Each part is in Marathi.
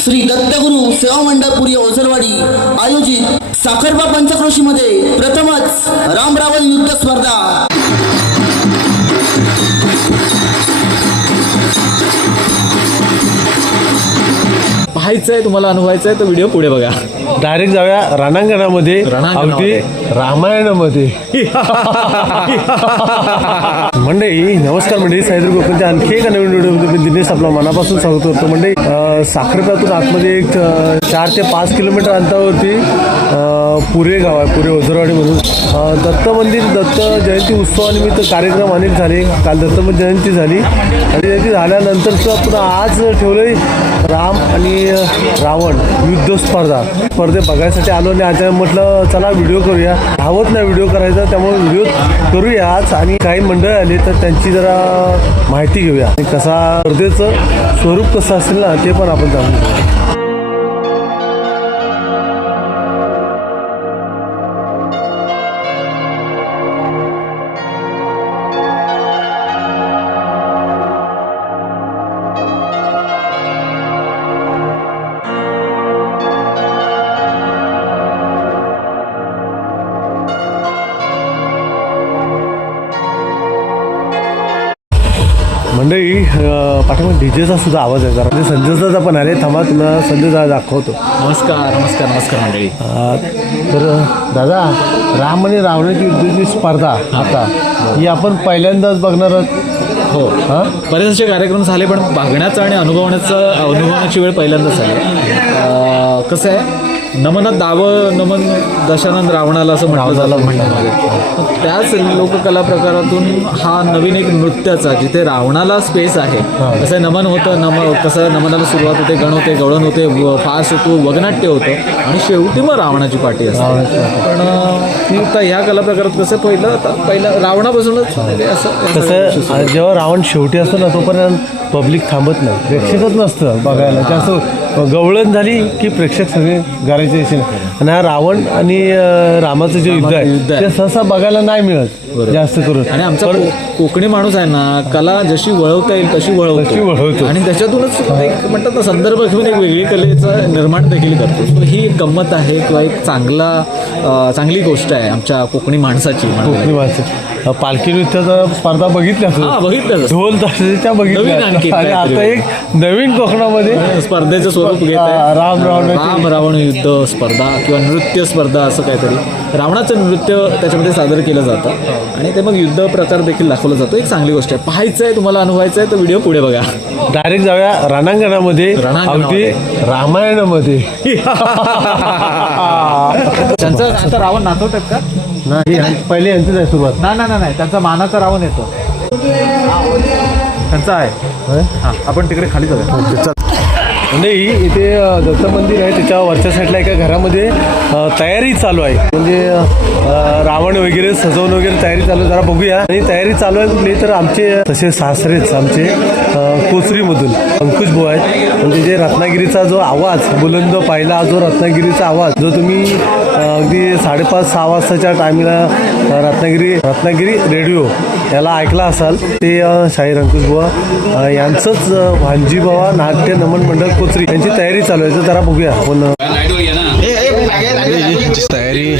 श्री दत्तगुरु सेवा मंडळ पुरी ओझरवाडी आयोजित साखरबा पंचक्रोशीमध्ये प्रथमच राम रावण युद्ध स्पर्धा। पाहायचं आहे तुम्हाला, अनुभवायचं आहे तर व्हिडिओ पुढे बघा। डायरेक्ट जाऊया रणांगणामध्ये, अगदी रामायणामध्ये। मंडळी नमस्कार मंडळी, साहित्य कोकणच्या आणखी एका नवीन व्हिडिओमध्ये दिनेश आपला मनापासून स्वागत करतो। मंडळी साखरप्यातून आतमध्ये एक 4 ते 5 किलोमीटर अंतरावरती पुरे गाव आहे, पुरे ओझरवाडी म्हणून। दत्त मंदिर दत्त जयंती उत्सवानिमित्त कार्यक्रम अनेक झाले। काल दत्त जयंती झाली आणि जयंती झाल्यानंतर पुन्हा आज ठेवले राम आणि रावण युद्ध स्पर्धा बघायसाठी आलो आणि आता म्हटलं चला व्हिडिओ करूया। धावत नाही व्हिडिओ करायचा, त्यामुळे व्हिडिओ करूया आज। आणि काही मंडळ आले तर त्यांची जरा माहिती घेऊया आणि कसा स्पर्धेचं स्वरूप कसं असेल ना ते पण आपण जाणून घेऊया। मंडळी पाठीमागे डीजेचा सुद्धा आवाज आहे जरा, संजयचा पण आले। थांबा तुला संजय दाखवतो। नमस्कार नमस्कार नमस्कार मंडळी। तर दादा, राम आणि रावणाची युद्धाची स्पर्धा आता ही आपण पहिल्यांदाच बघणार आहोत। हो, बरेच असे कार्यक्रम झाले पण बघण्याचं आणि अनुभवण्याची वेळ पहिल्यांदाच झाली। कसं आहे, नमन दावं नमन दशानंद रावणाला असं म्हटलं झालं। त्याच लोककला प्रकारातून हा नवीन एक नृत्याचा, जिथे रावणाला स्पेस आहे कसं नमन होतं, कसं नमनाला सुरुवात होते, गण होते, गवळण होते, फास होतो, वगनाट्य होतं आणि शेवटी मग रावणाची पाठी असते। पण आता ह्या कला प्रकारात कसं पहिलं रावणापासूनच असं कसं जेव्हा रावण शेवटी असतो ना तोपर्यंत पब्लिक थांबत नाही, प्रेक्षकच नसतं बघायला। जास्त गवळण झाली की प्रेक्षक सगळे गारायचे असे। आणि हा रावण आणि रामाचं जे युद्ध आहे ते सहसा बघायला नाही मिळत जास्त करून। आणि आमचा कोकणी माणूस आहे ना, कला जशी वळवता येईल तशी वळवतो आणि त्याच्यातूनच एक म्हणतात ना संदर्भ घेऊन एक वेगळी कलेचं निर्माण देखील करतो। ही एक गंमत आहे किंवा एक चांगली गोष्ट आहे आमच्या कोकणी माणसाची। कोकणी माणसं पालखी नृत्याचा स्पर्धा बघितल्या, ढोल ताशाच्या बघितल्या, आणि आता एक नवीन कोकणामध्ये स्पर्धेचं स्वरूप घेत आहे राम रावण युद्ध स्पर्धा किंवा नृत्य स्पर्धा असं काहीतरी। रावणाचं नृत्य त्याच्यामध्ये सादर केलं जातं आणि ते मग युद्ध प्रकार देखील दाखवला जातो। एक चांगली गोष्ट आहे, पाहायचं आहे तुम्हाला, अनुभवायचं आहे तर व्हिडिओ पुढे बघा। डायरेक्ट जाऊया रणांगणामध्ये, अगदी रामायणामध्ये। त्यांचं आता रावण नाचवतात का? नाही, पहिले यांचंच आहे सुरुवात। नाही, त्यांचा मानाचा रावण येतो, त्यांचा आहे। आपण तिकडे खाली जाऊया। नाही, इथे दत्त मंदिर आहे, त्याच्या वरच्या साईडला एका घरामध्ये तयारी चालू आहे, म्हणजे रावण वगैरे सजवून वगैरे तयारी चालू आहे। जरा बघूया। आणि तयारी चालू आहे कुठली तर आमचे तसे सासरेच आमचे कोचरीमधून अंकुश भाऊ आहेत, म्हणजे जे रत्नागिरीचा जो आवाज बुलंद पाहिला, जो रत्नागिरीचा आवाज जो तुम्ही अगदी 5:30-6 वाजताच्या टायमिंगला रत्नागिरी रेडिओ याला ऐकला असाल, ते शाहीर अंकुश बुवा यांचंच भांजीबावा नाट्य नमन मंडळ कोचरी यांची तयारी चालू आहे। तर जरा बघूया आपण। तयारी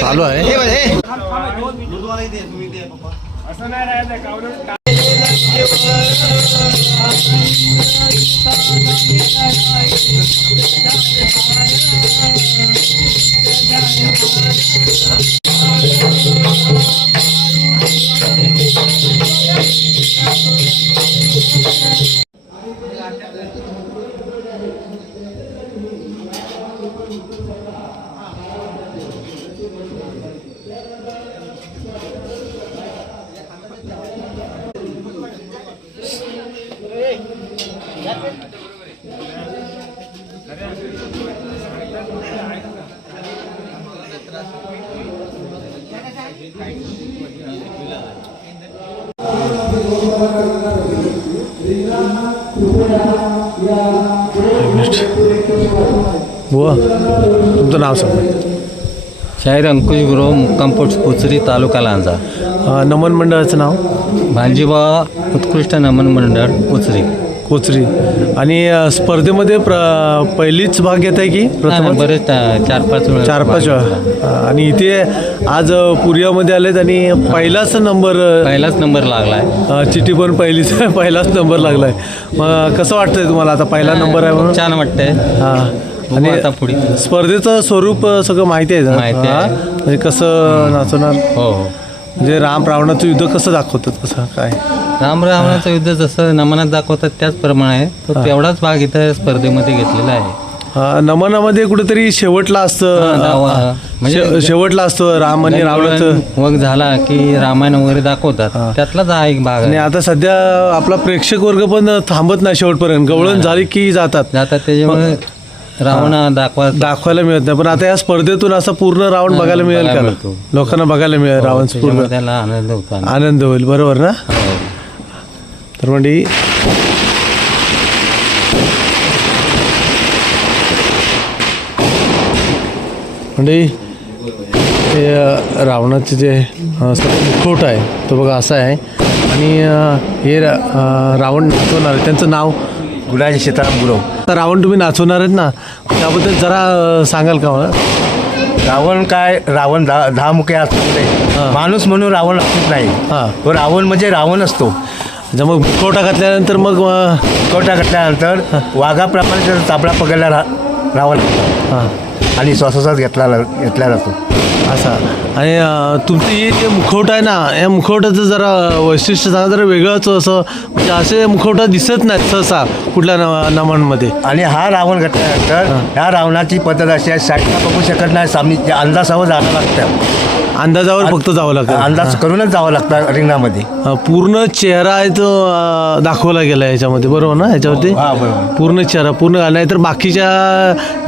चालू आहे। बुवा तुमचं नाव सांगा. शाहीर अंकुश गुरव, मुक्काम पोस्ट कोचरी, तालुका लांजा. नमन मंडळाचं नाव? भांजीबा उत्कृष्ट नमन मंडळ कोचरी. पोचरी आणि स्पर्धेमध्ये पहिलीच भाग घेत आहे की प्रथम बरेच 4-5 वेळा 4-5 वेळा आणि इथे आज पुरियामध्ये आलेत आणि पहिलाच नंबर लागलाय. चिठी पण पहिलाच नंबर लागलाय. मग कसं वाटतंय तुम्हाला आता पहिला नंबर आहे म्हणून? छान वाटतंय. हां आणि आता पुढे स्पर्धेचं स्वरूप सगळं माहिती आहे माहिती आहे. म्हणजे कसं नाचवणार हो. म्हणजे राम रावणाचं युद्ध कसं दाखवतात कसं काय? राम रावणाचं युद्ध जसं नमनात दाखवतात त्याचप्रमाणे आहे. तो तेवढाच भाग इथं स्पर्धेमध्ये घेतलेला आहे. नमनामध्ये कुठेतरी शेवटला असतं म्हणजे शेवटला असतं राम आणि रावणाचं वग झाला की रामायण वगैरे दाखवतात. त्यातलाच हा एक भाग आणि आहे. आता सध्या आपला प्रेक्षक वर्ग पण थांबत नाही शेवटपर्यंत. गवळण झाली की जातात त्याच्यामुळे रावण दाखवायला मिळत नाही. पण आता या स्पर्धेतून असं पूर्ण रावण बघायला मिळेल का? मिळतो. लोकांना बघायला मिळेल रावण पूर्ण त्याच्यामुळे त्याला आनंद होतो. आनंद होईल. बरोबर ना? तर म्हणजे रावणाचे जे मुखवट आहे तो बघा असा आहे आणि हे रावण नाचवणार आहे. त्यांचं नाव गुलाजी सीताराम गुरव. तर रावण तुम्ही नाचवणार आहेत ना, त्याबद्दल जरा सांगाल का मला? रावण 10 मुखे असतो. माणूस म्हणून रावण असत नाही. तो रावण म्हणजे रावण असतो. मग मुखवटा घातल्यानंतर मग मुखवटा घातल्यानंतर वाघाप्रमाणे त्याचा चापडा पकडला रावण आणि श्वासोश्वास घेतला जातो असा. आणि तुमचं हे जे मुखवटा आहे ना, या मुखवट्याचं जरा वैशिष्ट्य सांगा जरा. वेगळंच असं म्हणजे असे मुखवटा दिसत नाहीत सहसा कुठल्या नमनमध्ये. आणि हा रावण घातल्यानंतर ह्या रावणाची पद्धत अशी आहे, साईडला बघू शकत नाही. सामने अंदाजावर जावं लागतं. अंदाजावर फक्त जावं लागतं. अंदाज करूनच जावं लागतं रिंगणामध्ये. पूर्ण चेहरा आहे तो दाखवला गेला याच्यामध्ये. बरोबर ना? याच्यावरती पूर्ण चेहरा पूर्ण नाही तर बाकीच्या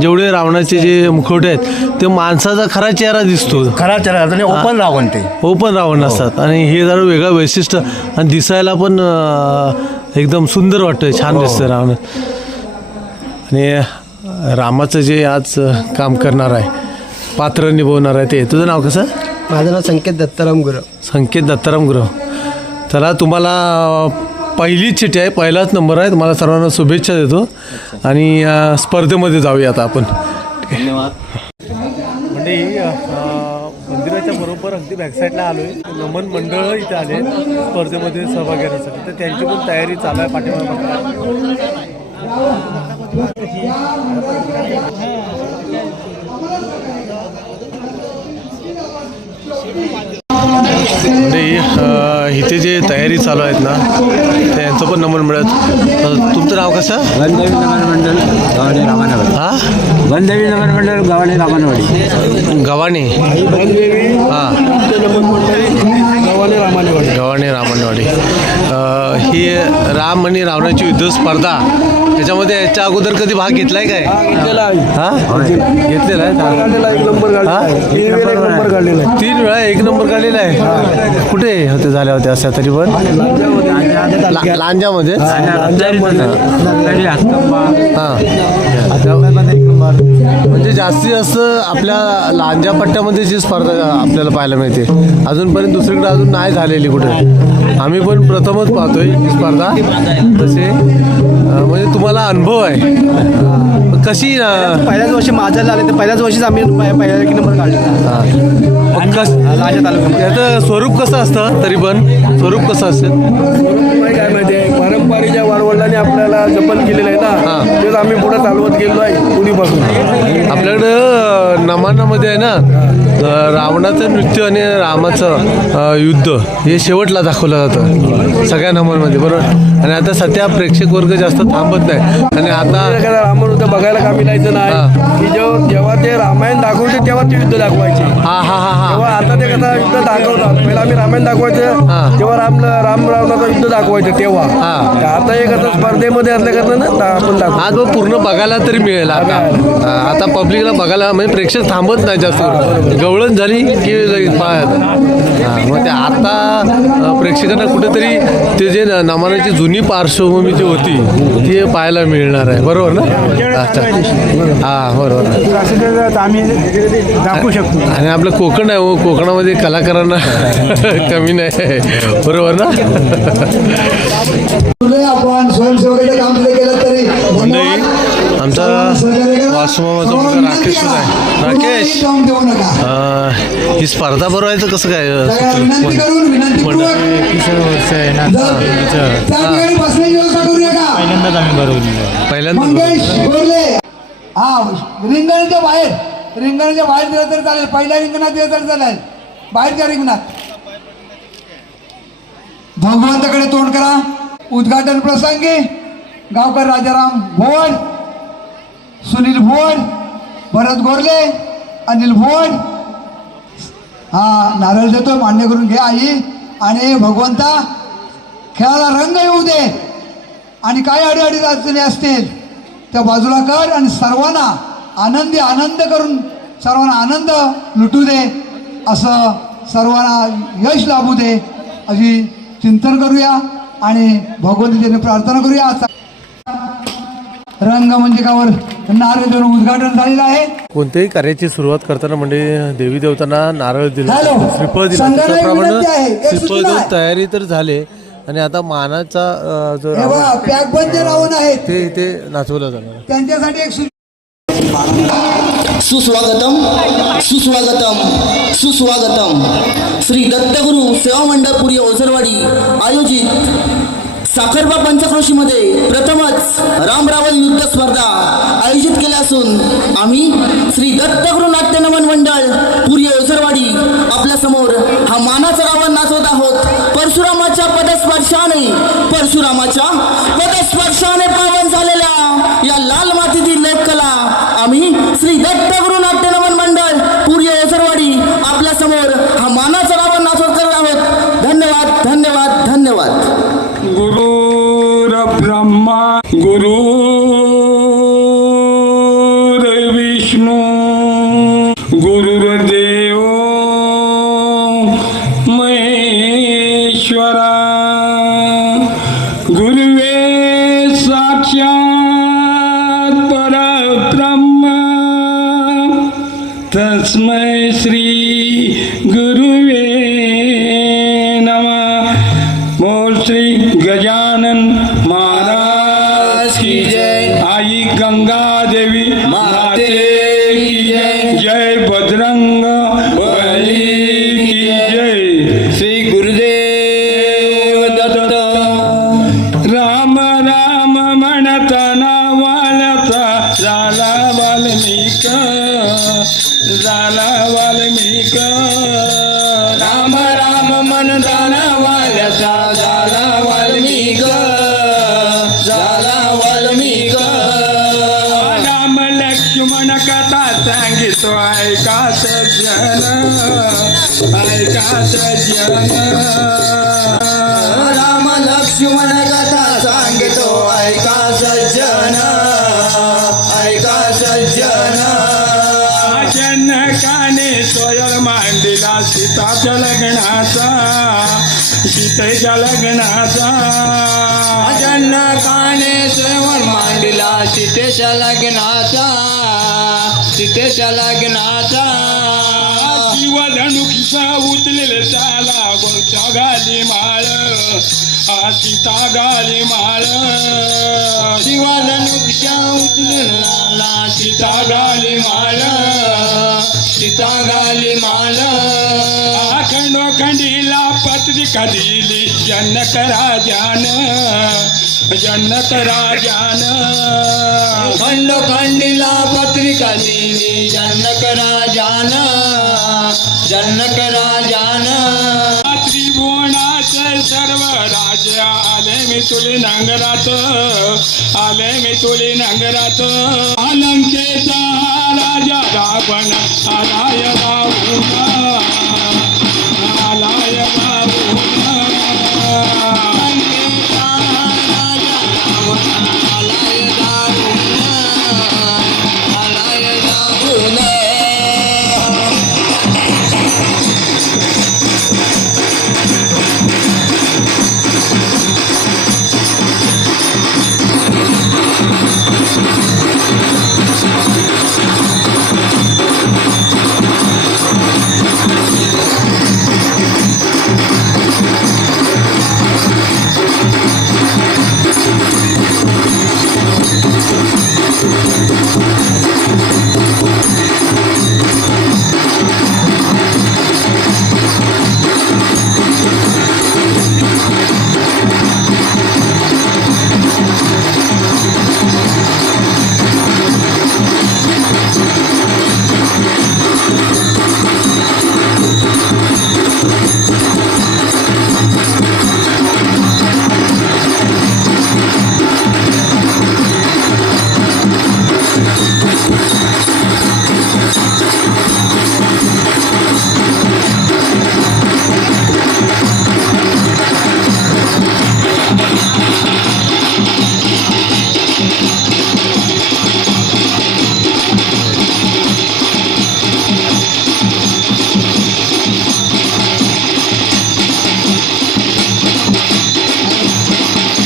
जेवढे रावणाचे जे मुखवटे आहेत ते माणसाचा खरा चेहरा दिसतो. खरा चेहरा आणि ओपन रावण ते ओपन रावण असतात. आणि हे जरा वेगळं वैशिष्ट्य आणि दिसायला पण एकदम सुंदर वाटतं. छान दिसतं रावण. आणि रामाचं जे आज काम करणार आहे, पात्र निभवणार आहे ते. तुझं नाव कसं? माझं नाव संकेत दत्ताराम गुरव. संकेत दत्ताराम गुरव. चला, तुम्हाला पहिलीच चिठी आहे, पहिलाच नंबर आहे. तुम्हाला सर्वांना शुभेच्छा देतो आणि स्पर्धेमध्ये जाऊया आता आपण. धन्यवाद. म्हणजे मंदिराच्या बरोबर अगदी बॅकसाईडला आलो आहे. नमन मंडळ इथे आले स्पर्धेमध्ये सहभाग घेण्यासाठी. तर त्यांची पण तयारी चालू आहे पाठीमागे. म्हणजे इथे जे तयारी चालू आहेत ना त्यांचं पण नमन मिळत. तुमचं नाव कसं? वनदेवी नगर मंडळ गव्हाणे रामानवाडी. हां, वनदेवी नगर मंडळ गव्हाणे रामानवाडी. गव्हाणे. हां, गव्हाणे रामानवाडी. ही राम आणि रावणाची युद्ध स्पर्धा, त्याच्यामध्ये याच्या अगोदर कधी भाग घेतलाय काय? घेतलेला आहे. 3 वेळा 1 नंबर काढलेला आहे. कुठे होते झाल्या होत्या अशा तरी पण? लांजामध्ये. म्हणजे जास्तीत जास्त आपल्या लांजा पट्ट्यामध्ये जी स्पर्धा आपल्याला पाहायला मिळते. अजूनपर्यंत दुसरीकडे अजून नाही झालेली कुठे. आम्ही पण प्रथमच पाहतोय ही स्पर्धा. तसे म्हणजे तुम्हाला अनुभव आहे कशी? पहिल्याच वर्षी माझं झालं तर पहिल्याच वर्षीच आम्ही पहिल्या 1 नंबर काढला. त्याचं स्वरूप कसं असतं? तरी पण स्वरूप कसं असेल? काय माहिती आहे, परंपरेच्या वडवडिलांनी आपल्याला जपन केलेलं आहे ना, तेच आम्ही पुढे चालवत गेलो आहे पूर्वीपासून. आपल्याकडं नमानामध्ये आहे ना रावणाचं नृत्य आणि रामाचं युद्ध हे शेवटला दाखवलं जातं सगळ्या नमांमध्ये. बरोबर. आणि आता सध्या प्रेक्षक वर्ग जास्त थांबत नाही. आणि आता रावण युद्ध बघायला कामी जायचं नाही की जेव्हा ते रामायण दाखवते तेव्हा ते युद्ध दाखवायचे. तेव्हा आता ते कसं युद्ध दाखवतात. पहिला आम्ही रामायण दाखवायचं तेव्हा राम रावणाचं युद्ध दाखवायचं तेव्हा. आता एक आता स्पर्धेमध्ये असल्या करता ना आपण दाखवतो. आज बघ पूर्ण बघायला तरी मिळेल. आता पब्लिकला बघायला म्हणजे प्रेक्षक थांबत नाही जास्त. गवळण झाली की पाहत. मग ते आता प्रेक्षकांना कुठेतरी ते जे नमानाची जुनी पार्श्वभूमी जी होती ती पाहायला मिळणार आहे. बरोबर ना? अच्छा, हां, बरोबर. आम्ही दाखवू शकतो. आणि आपलं कोकण आहे हो, कोकणामध्ये कलाकारांना कमी नाही. बरोबर ना? फुले आपण स्वयंसेवकाचं काम जरी केलं तरी मंडळी आमचा वासुमामाचा मुलगा राकेश सुद्धा आहे. राकेश जाऊन देऊ नका. ही स्पर्धा भरवायचं कसं काय विनंती करून विनंतीपूर्वक त्या ठिकाणी बसण्याची व्यवस्था करूया का? पहिल्यांदाच आम्ही बरोबर पहिल्यांदा मंगेश गोरले हा रिंगणाच्या बाहेर दिलं तरी चालेल. पहिल्या रिंगणात दिलं तरी चालेल. बाहेरच्या रिंगणात भगवंताकडे तोंड करा. उद्घाटन प्रसंगी गावकर राजाराम भोड, सुनील भोड, भरत गोरले, अनिल भोड हा नारळ देतो. मान्य करून घे आई. आणि भगवंता खेळाला रंग येऊ दे आणि काय अडीअडीच अडचणी असतील त्या बाजूला कर आणि सर्वांना आनंद करून सर्वांना आनंद लुटू दे. असं सर्वांना यश लाभू दे अशी चिंतन करूया आणि भगवंताने प्रार्थना करूया. रंगमंचकावर नारळ देऊन उद्घाटन झालेलं आहे. कोणत्याही कार्याची सुरुवात करताना म्हणजे देवी देवतांना नारळ दिला, हॅलो. श्रीफळ दिलं. संघाला एक विनंती आहे. एक श्रीफळ सूचना देऊन आहे. तयारी तर झाले आणि आता मानाचा जो हे बघा, पॅकबंद जे रावण आहेत ते इथे नाचवलं जाणार. त्यांच्यासाठी एक सुस्वागतम सुस्वागतम सुस्वागतम. श्री दत्तगुरु सेवा मंडळ पुरी ओझरवाडी आयोजित साखरबा पंचक्रोशीमध्ये प्रथमच राम रावण युद्ध स्पर्धा आयोजित केल्या असून आम्ही श्री दत्तगुरु नाट्य नमन मंडळ पुरी ओझरवाडी आपल्या समोर हा मानाचा रावण नाचवत आहोत. परशुरामाच्या पदस्पर्शाने पावन झालेल्या या लाल मातीतील लोककला आम्ही श्री दत्तगुरु नाट्य नमन मंडळ पुरी ओझरवाडी आपल्या समोर हा मानाचा रावण नाचवत करत आहोत. धन्यवाद धन्यवाद धन्यवाद. गुरुर ब्रह्मा गुरुर विष्णू गुरुर्देव महेश्वरा गुरुवे साक्षात परब्रह्म तस्मै श्री गुरुवे नमः. बोल श्री गजानन महाराज की जय. आई गंगा देवी माते की जय. जय बजरंग बली की जय. श्री गुरुदेव दत्त. राम राम म्हणताना वालता झाला वाल्मिक राम राम म्हणताना वालता झाला वाल्मिक राम लक्ष्मण कथा सांगितो ऐका सज्जन राम लक्ष्मण कथा सांगतो ऐका सज्जन जनकाने स्वयं मांडला सीतेच्या लग्नाचा जनकाने स्वयं मांडला सीतेच्या लग्नाचा शिवधनुष्य उचलेले त्याला गोलच्या गाली माळ सीता गाली माळ शिवधनुष्य उचलेला सीता गाली माळ खंडोखंडीला पत्रिका दिली जनक राजान खंडोखंडीला पत्रिका दिली जनक राजान त्रिभुवनाचे सर्व राजे आले मी तुले नांगरात अलंकेचा राजा रावण आलाय बाबूना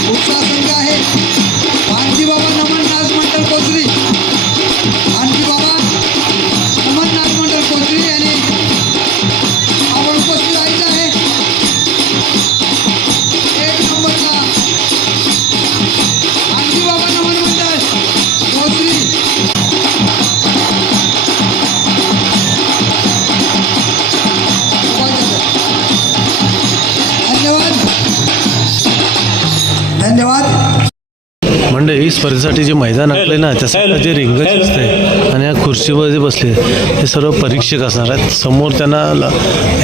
उत्साह संघ आहे आणखी बाबा नमन नाच मंडळ कोचरी, आणखी बाबा नमन नाच मंडळ कोचरी आणि आपण उपस्थित राहायचं आहे. एक नंबरला आणखी बाबा नमन मंडळ कोचरी. धन्यवाद धन्यवाद. मंडळी स्पर्धेसाठी जे मैदान आखले ना त्यासाठी जे रिंग असते आणि या खुर्चीवर जे बसले हे सर्व परीक्षक असणार आहेत. समोर त्यांना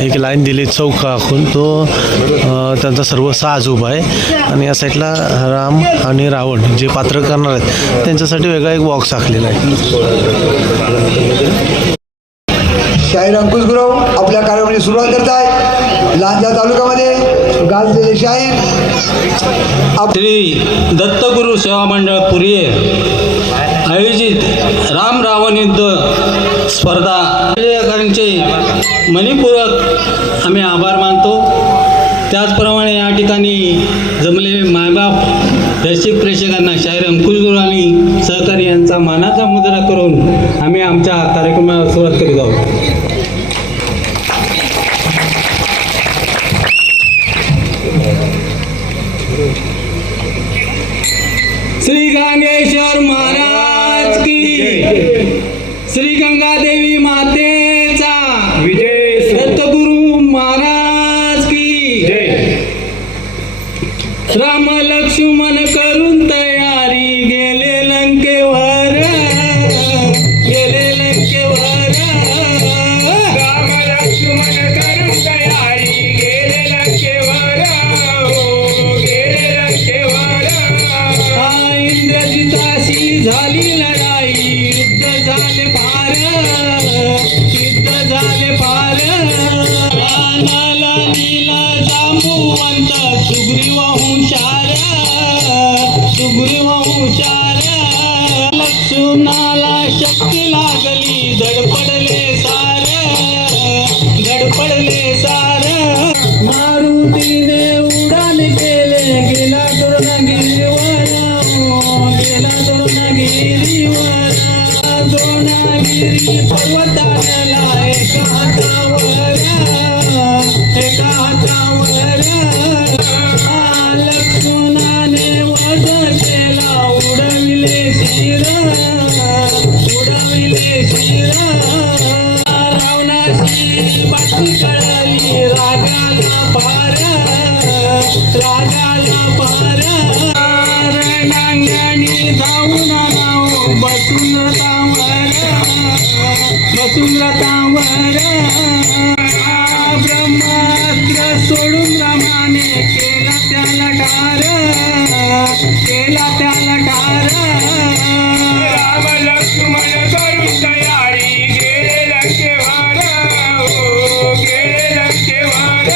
एक लाईन दिली चौक आखून, तो त्यांचा सर्व साज उभा आहे आणि या साईडला राम आणि रावण जे पात्र करणार आहेत त्यांच्यासाठी वेगळा एक बॉक्स आखलेला आहे. शाहीर अंकुश गुरव आपल्या कार्यक्रमाची सुरुवात करत आहेत. लांजा तालुक्यामध्ये गाजलेले शाहीर श्री दत्तगुरु सेवा मंडळ पुरिये आयोजित राम रावण युद्ध स्पर्धा आयोजकांचे मनपूर्वक आम्ही आभार मानतो. त्याचप्रमाणे या ठिकाणी जमलेले मायबाप रसिक प्रेक्षकांना शाहीर अंकुश गुरु आणि सहकारी यांचा मानाचा मुद्रा करून आम्ही आमच्या कार्यक्रमाला सुरुवात करीत आहोत. श्री गंगेश्वर महाराज की, श्री गंगा देवी मातेचा विजय, दत्तगुरु महाराज की जय. राम लक्ष्मण करून तयारी गेले लंकेवर, गेले लंकेवर. राम लक्ष्मण करून तयारी गेले लंकेवर, गेले लंकेवर. इंद्रजिताशी झाली लढाई, युद्ध झाले पार, युद्ध झाले पार. वानला नीला जांबुवंत, सुग्रीव हुशार, सुग्रीव हुशार. लक्ष्मणाला शक्ती लागली, धडपडले सार, धडपडले सार. मारुतीने उडान केले, गेला द्रोणगिरीवर, गेला द्रोणगिरीवर. द्रोणगिरी पर्वताला एका हातावर, एका हातावर. लक्ष्मणाने वध केला, उडविले शिर, उडविले शिर. रावणाची बातमी कळली, रागाला पार, रागाला पार. रणांगणी धावून आलो, बसून रथावर, बसून रथावर. ब्रह्मास्त्र सोडून रामाने केला त्याला ठार, केला त्याला ठार. राम लक्ष्मण करून तयारी गेले लंकेवर, गेले लंकेवर.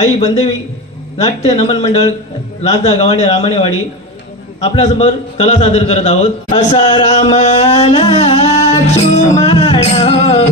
आई बंदेवी नाट्य नमन मंडळ लाजा गव्हाणे रामाणेवाडी आपल्यासमोर कला सादर करत आहोत. असा राम लक्ष्मण राम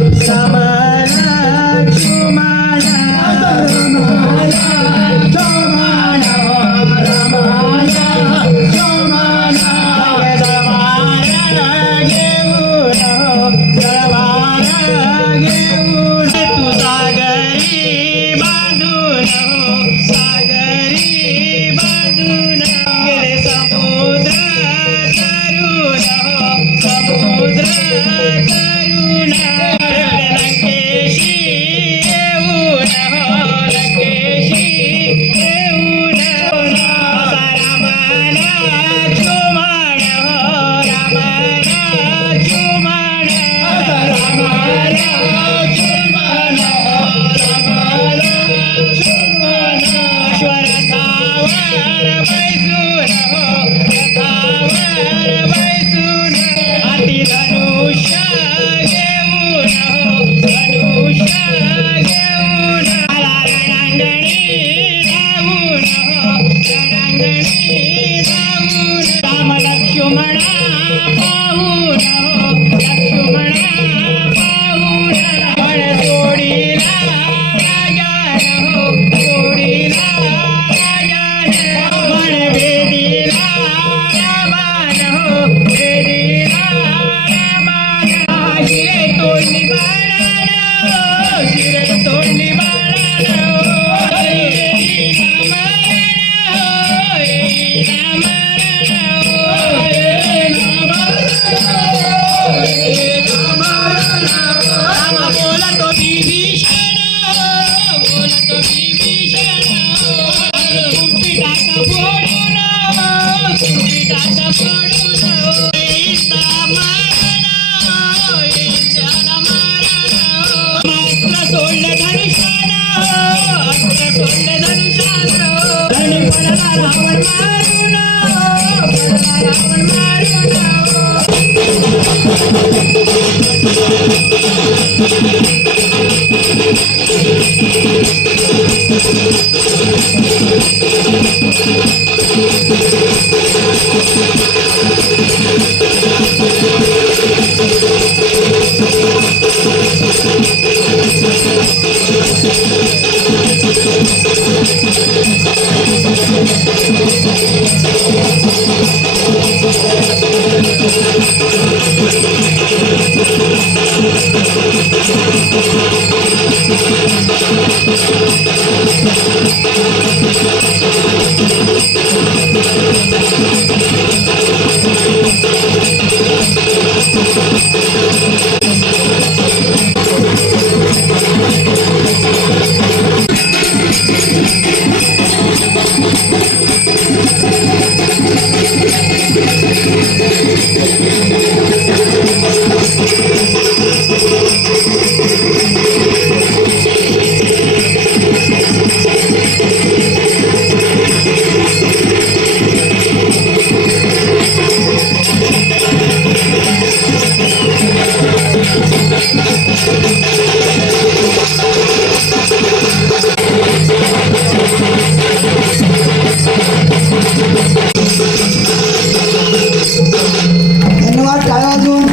धन्यवाद. टाळ्या वाजवून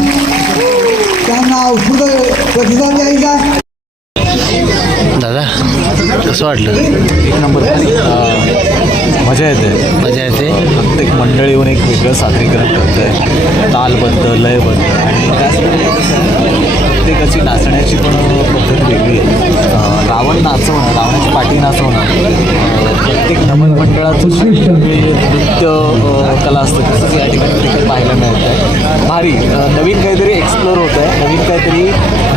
त्यांना उत्स्फूर्त प्रतिसाद द्यायचा. दादा कसं वाटलं? एक नंबर मजा येते प्रत्येक मंडळी येऊन एक वेगळं सादरीकरण करत आहे, तालबद्ध लयबद्ध आणि प्रत्येकाची नाचण्याची पण पद्धत वेगळी आहे. रावण नाचवणं, रावणाची पाठी नाचवणं, प्रत्येक नमन मंडळाचं नृत्य झाला असतं तसंच या ठिकाणी क्रिकेट पाहायला मिळत आहे. भारी नवीन काहीतरी एक्सप्लोर होत आहे, नवीन काहीतरी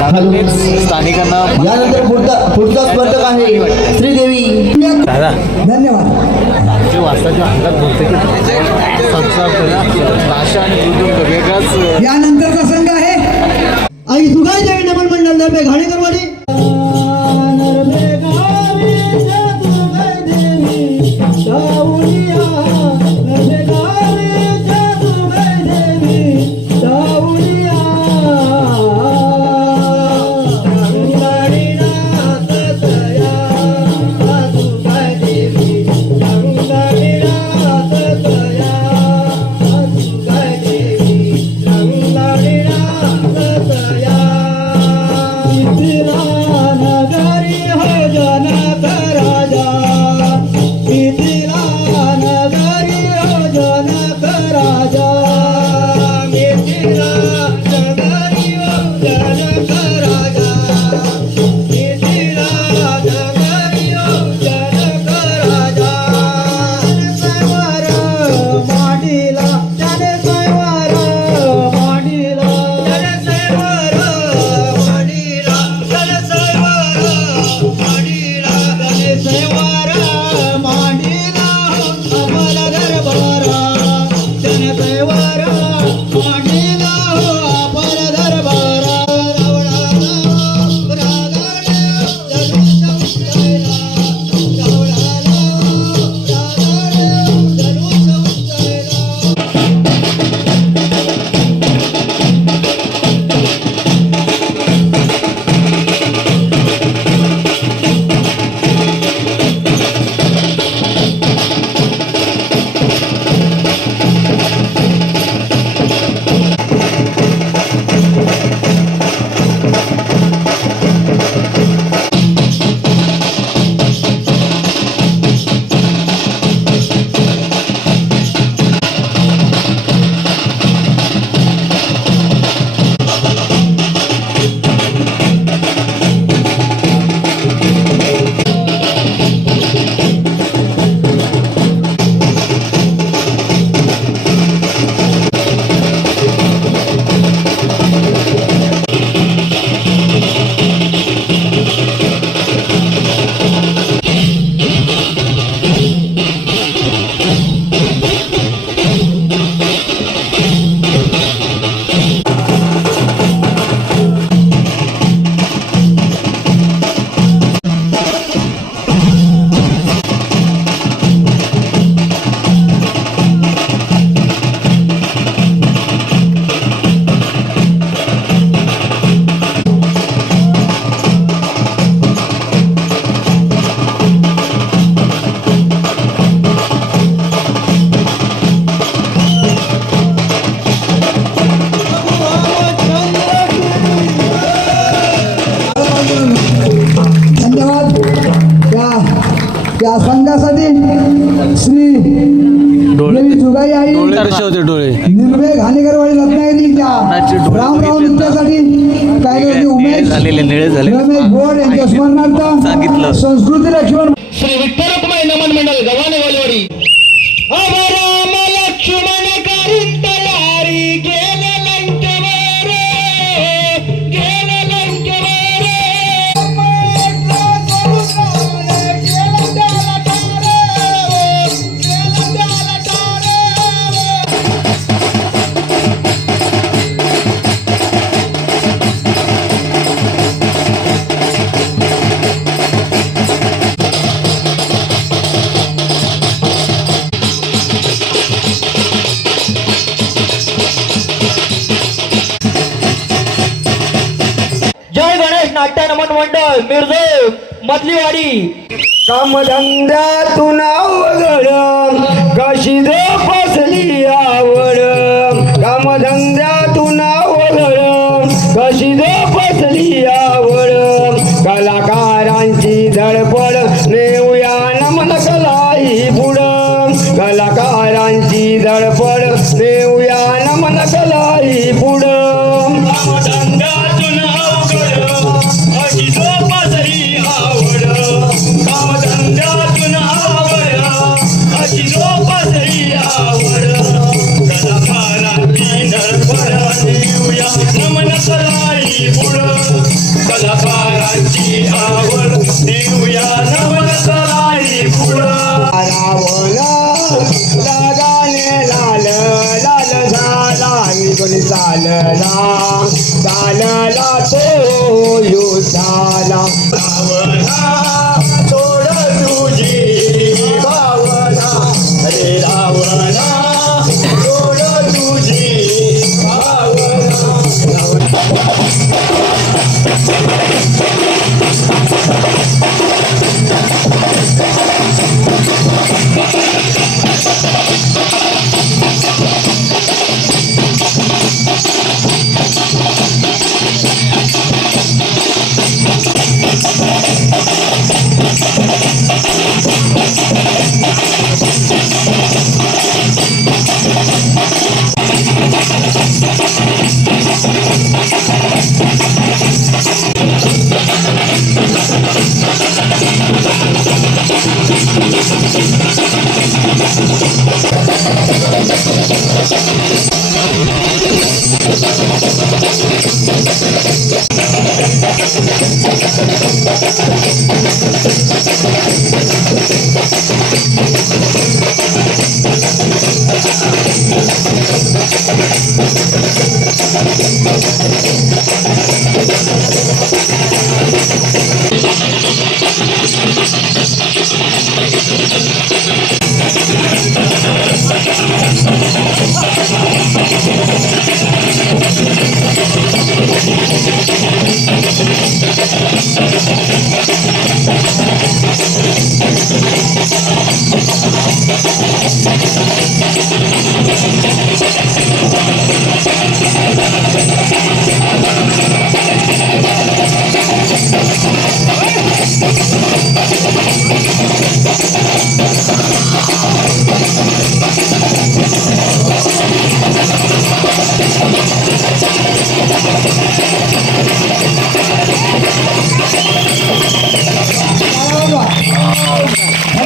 दादानेच स्थानिकांना. यानंतर पुढचा स्पर्धक आहे श्रीदेवी. दादा धन्यवाद. जे वाचताच्या अंगात बोलते की भाषा आणि उद्योग वेगळाच. यानंतरचा संघ आहे आई सुगाई देवी नमन मंडळ तर्फे घाणेकरवाडी. या संघासाठी श्री देवी सुगाई आई डोळे निर्भय घाणेकरवाडी रत्नागिरीच्या रामराव नृत्यासाठी काय उमेश रमेश बोर्ड यांच्या स्मरणार्थ संस्कृती लक्ष्मण श्री विठ्ठल रखुमाई नमन मंडळ गव्हाणे वालवाडी. राम लक्ष्मण करीत तयारी गेले लंकेवर, गेले लंकेवर. जय गणेश नाट्य नमन मंडळ मिरज मधलीवाडी. कामधंद्यातून आवड कशी जोपासली आवड, कामधंद्यातून आवड कशी जोपासली आवड. कलाकारांची धडपड नेऊया नमन कलाई पुढं, कलाकारांची धडपड नेऊया नमन कलाई पुढं. कामधंद्यातून आवड कशी जोपासली आवड, कामधंद्यातून आवड कशी जोपासली आवड. तुझी आवड देऊया नवरसलाई फुल लगाने लाल लाल झाला निघून चालला तो युद्धाला रावणा तोड तुझी भावना रे रावणा तोड तुझी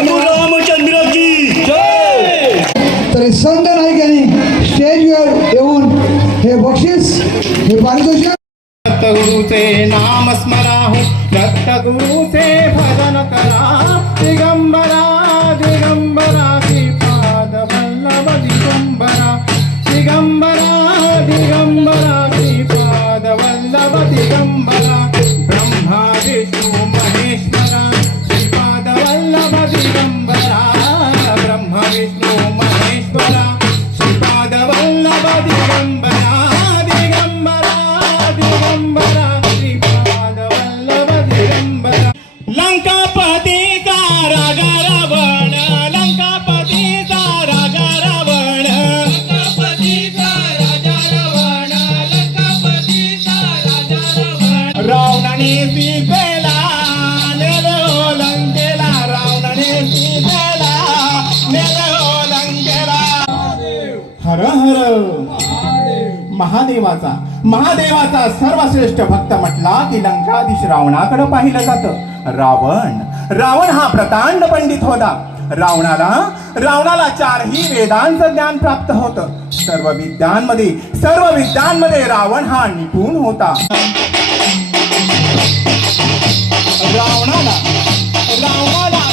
रामचंद्र की जय. तरी संत नायकांनी स्टेजवर येऊन हे बक्षीस हे पारितोषिक दत्तगुरुचे नाम स्मराहू दत्तगुरुचे भजन करा दिगंबरा दिगंबरा श्रीपाद वल्लभ दिगंबरा दिगंबरा दिगंबरा श्रीपाद वल्लभ दिगंबरा ब्रह्मा विष्णू महेश्वरा श्रीपाद वल्लभ दिगंबरा ब्रह्मा विष्णू महेश्वरा श्रीपाद वल्लभ दिगंबरा दिगंबरा दिगंबरा श्रीपाद वल्लभ दिगंबरा लंकापतीचा राजा रावण लंकापतीचा राजा रावण लंकापतीचा राजा रावण लंकापतीचा राजा रावण रावणाने सीतेला नेलो लंकेला रावणाने सीतेला नेलो लंकेला हर हर महादेवाचा सर्वश्रेष्ठ भक्त म्हटला की लंकाधीश रावणाकडे पाहिलं जातं. रावण हा प्रकांड पंडित होता. रावणाला चारही वेदांचं ज्ञान प्राप्त होतं. सर्व विद्यांमध्ये रावण हा निपुण होता. रावणाला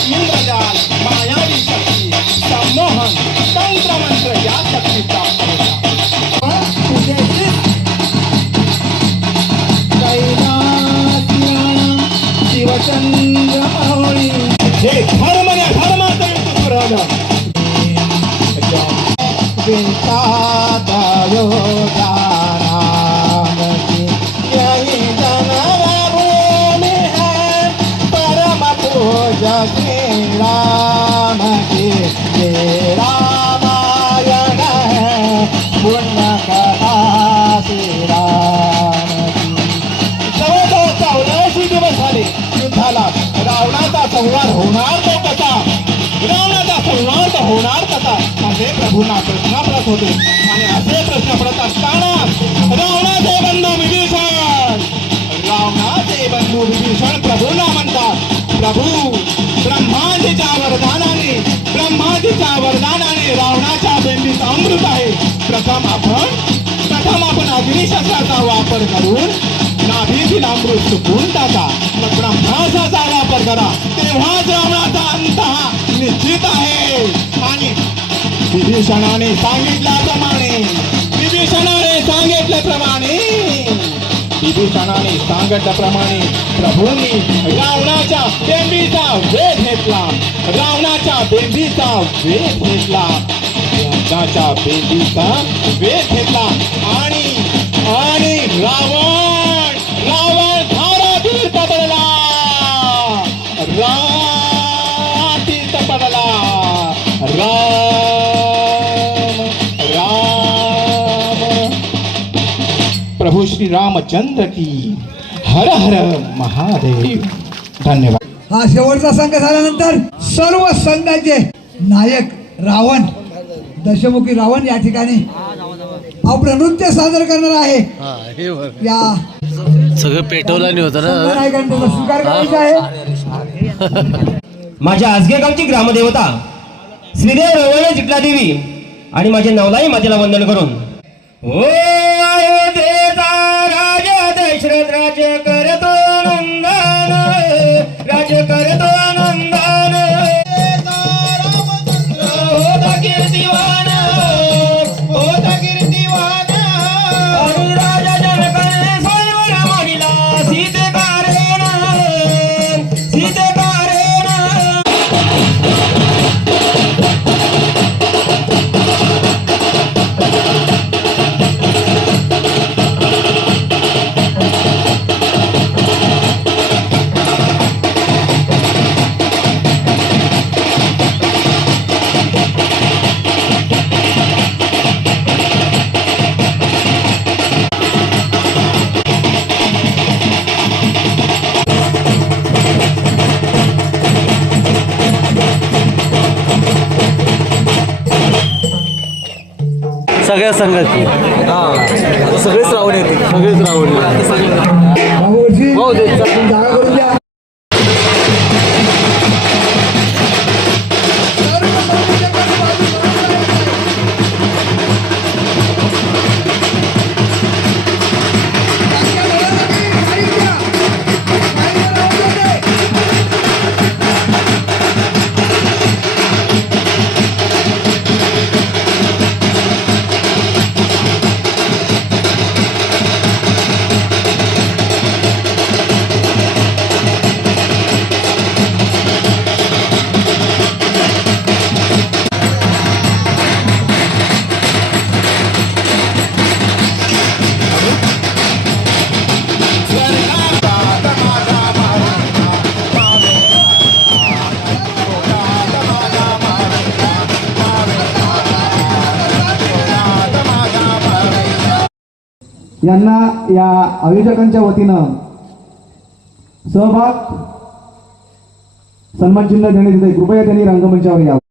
इंद्रजाल मायावी शक्ती संमोहन तंत्रमंत्र या शक्ती प्राप्त होता. शिवचंद्र हे धर्माचं युद्ध सुरू झालं. परम पूजा श्री राम की रामायण है पुण्य कथा श्री राम की. जवळजवळ 84 दिवस झाले युद्धाला. रावणाचा संहार होणार तो कसा असे प्रभूंना प्रश्न पडत होते. आणि असे प्रश्न पडत असताना रावणाचे बंधू विभीषण प्रभूंना म्हणतात, प्रभू ब्रह्माजीच्या वरदानाने रावणाच्या बेंबीत अमृत आहे. प्रथम आपण अग्निशस्त्राचा वापर करून नाभीतील रावणातील अमृत सुकून टाका, ब्रह्मास्त्राचा वापर करा, तेव्हाच रावणाचा अंत हा निश्चित आहे. आणि विभीषणाने सांगितल्याप्रमाणे प्रभूंनी रावणाच्या बेंबीचा वेध घेतला, रावणाचा बेंबीचा वेध घेतला आणि रावण धारातीर्थ पडला, राम प्रभू श्री रामचंद्र की हर हर महादेव. धन्यवाद. हा शेवटचा संघ झाल्यानंतर सर्व संघाचे नायक रावण, दशमुखी रावण या ठिकाणी आपलं नृत्य सादर करणार आहे. या सगळं पेटवलं नाही होतं ना. नायकांचा स्वीकार करायचा आहे. माझ्या आजगे गावची ग्रामदेवता श्रीदेव रवळ चिटला देवी आणि माझे नवलाई मातेला वंदन करून ओ अयोध्येचा राजा दशरथ राज्य करतो नंदन, राज्य करतो नंदन. होता कीर्तिवान, होता कीर्तिवान. आणि राजा जनकाने स्वयंवर महिला सीतेकारेण, सीतेकारेण. सगळ्या संघाची सगळेच रावण येते. सगळेच रावण भाऊजी, जागा करून द्या. यांना या आयोजकांच्या वतीनं सहभाग सन्मान चिन्ह देण्यात येते. कृपया त्यांनी रंगमंचावर यावं.